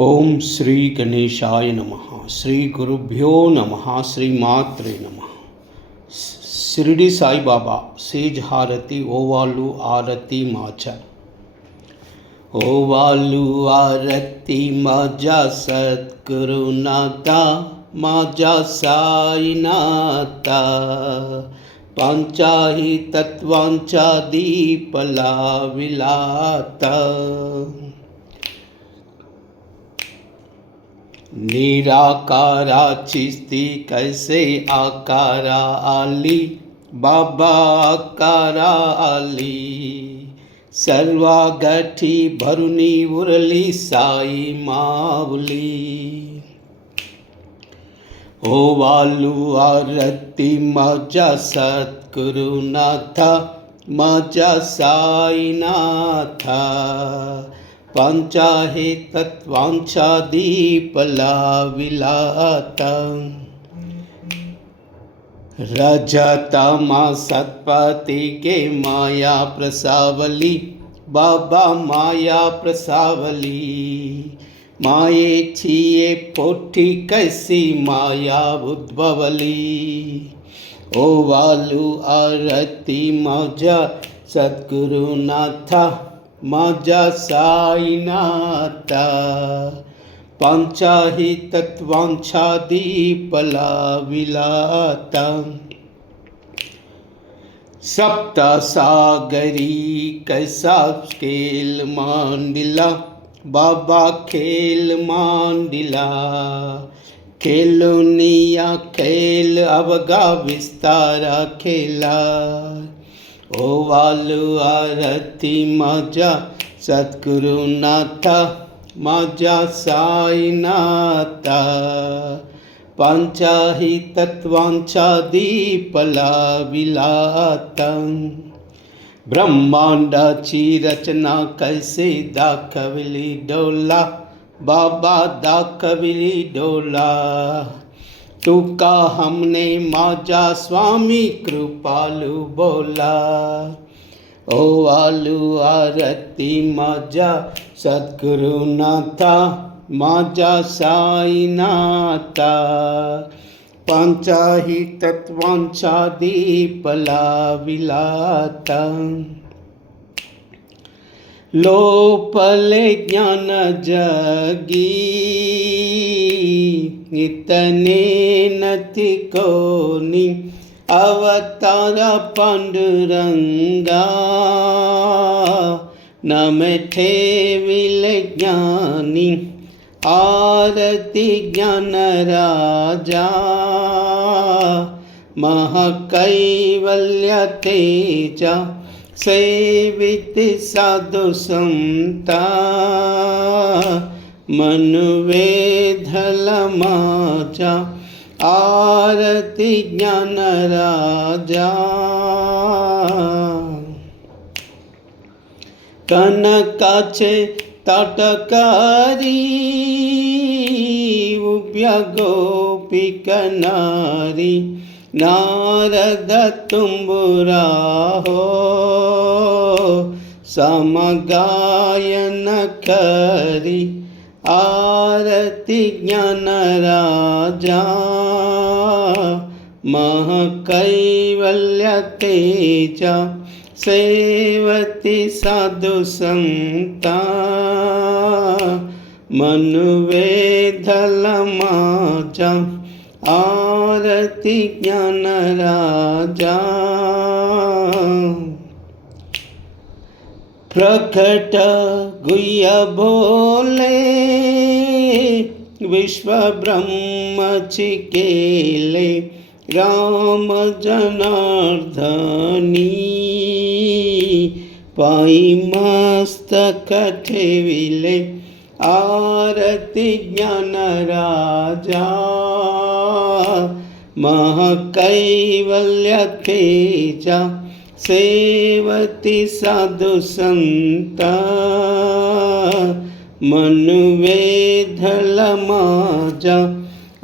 ओम श्री गणेशाय नमः। श्री गुरुभ्यो नमः। श्री मात्रे नमः। शिरडी साई बाबा सेज हारती ओवालू आरती माचा। ओवालू आरती माजा सद्गुरुनाथा माजा साईनाथा पांचाही तत्वांचा दीपला विलाता निराकारा चिस्ती कैसे आकारा आली बाबा आकारा आली सर्वागठी भरुनी उरली साई मावली ओवालू आरती माझा सद्गुरुनाथा माझा साईनाथा पंचाहे तत्वांचा दीपला विलाता रजतमा सतपति के माया प्रसावली बाबा माया प्रसावली माये छिए पोठी कैसी माया उद्भवली ओ वालू आरती मौजा सद्गुरुनाथा माजा साईनाथा पंचाही तत्वांचा दीपला विलाता सप्त सागरी कैसा खेल मांडिला बाबा खेल मांडिला खेलुनिया खेल अवगा विस्तारा खेला ओ वालू आरती माजा सद्गुरुनाथा माजा साईनाथा पंचाही तत्वांचा दीपला विलाता ब्रह्मांडाची रचना कैसे दाखवली डोला बाबा दाखवली डोला तुका हमने माजा स्वामी कृपालु बोला ओ वालू आरती माजा सद्गुरुनाथा माजा साईनाथा पंचाही तत्वांचा दीपला विलाता लोपले ज्ञान जगी इतने नति कोनी अवतार पांडुरंगा नमे ठेविले ज्ञानी आरती ज्ञान राजा महाकैवल्य तेजा सेवित साधु संता मनुवेधल माचा आरती ज्ञान राजा कनकाचे तटकारी उभ्या गोपिकनारी नारद तुम्बुरा हो समगायन करी आरती ज्ञान राजा महाकैवल्य तेजा सेवती साधु संता मनुवेधल माजा आरती ज्ञान राजा प्रकट गुह्य बोले विश्व ब्रह्म चिकेले राम जनार्दनी पाई मस्तक ठेविले आरती ज्ञान राजा महाकैवल्य तेजा सेवती साधु संता मनुवेधल माजा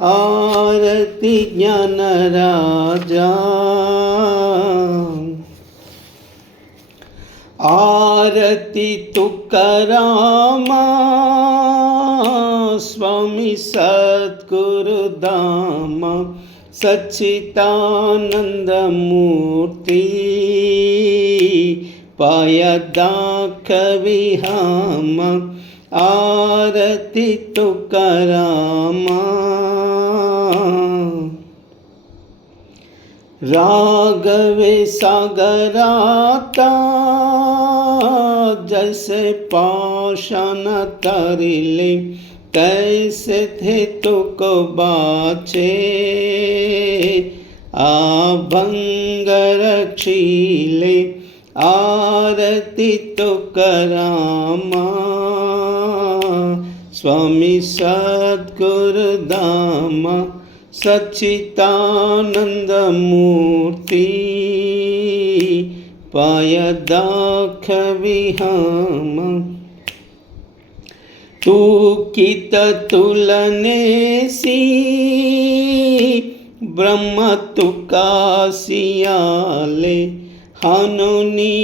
आरती ज्ञान राजा आरती तुकारामा स्वामी सद्गुरुधाम सच्चिदानंद मूर्ति पायदाखविहाम आरती तुकाराम राघवे सागराता जैसे पाषाण तरिले तैसे थे तुको बाचे आभंग रक्षीले आरती तुकाराम स्वामी सद्गुरुधाम सच्चिदानंद मूर्ति पायदाखविहाम तू कित तुलने सी ब्रह्म तुकासियाले हनुनी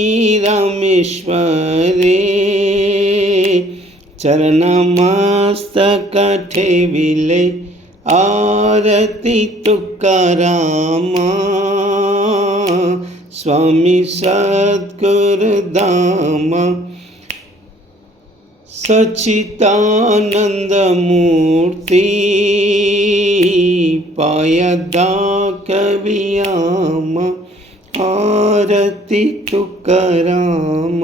रामेश्वरे चरणमस्तक ठेविले आरती तुकाराम स्वामी सद्गुरुधाम सच्चिदानंद मूर्ति पायदाखविहाम आरती तुकाराम।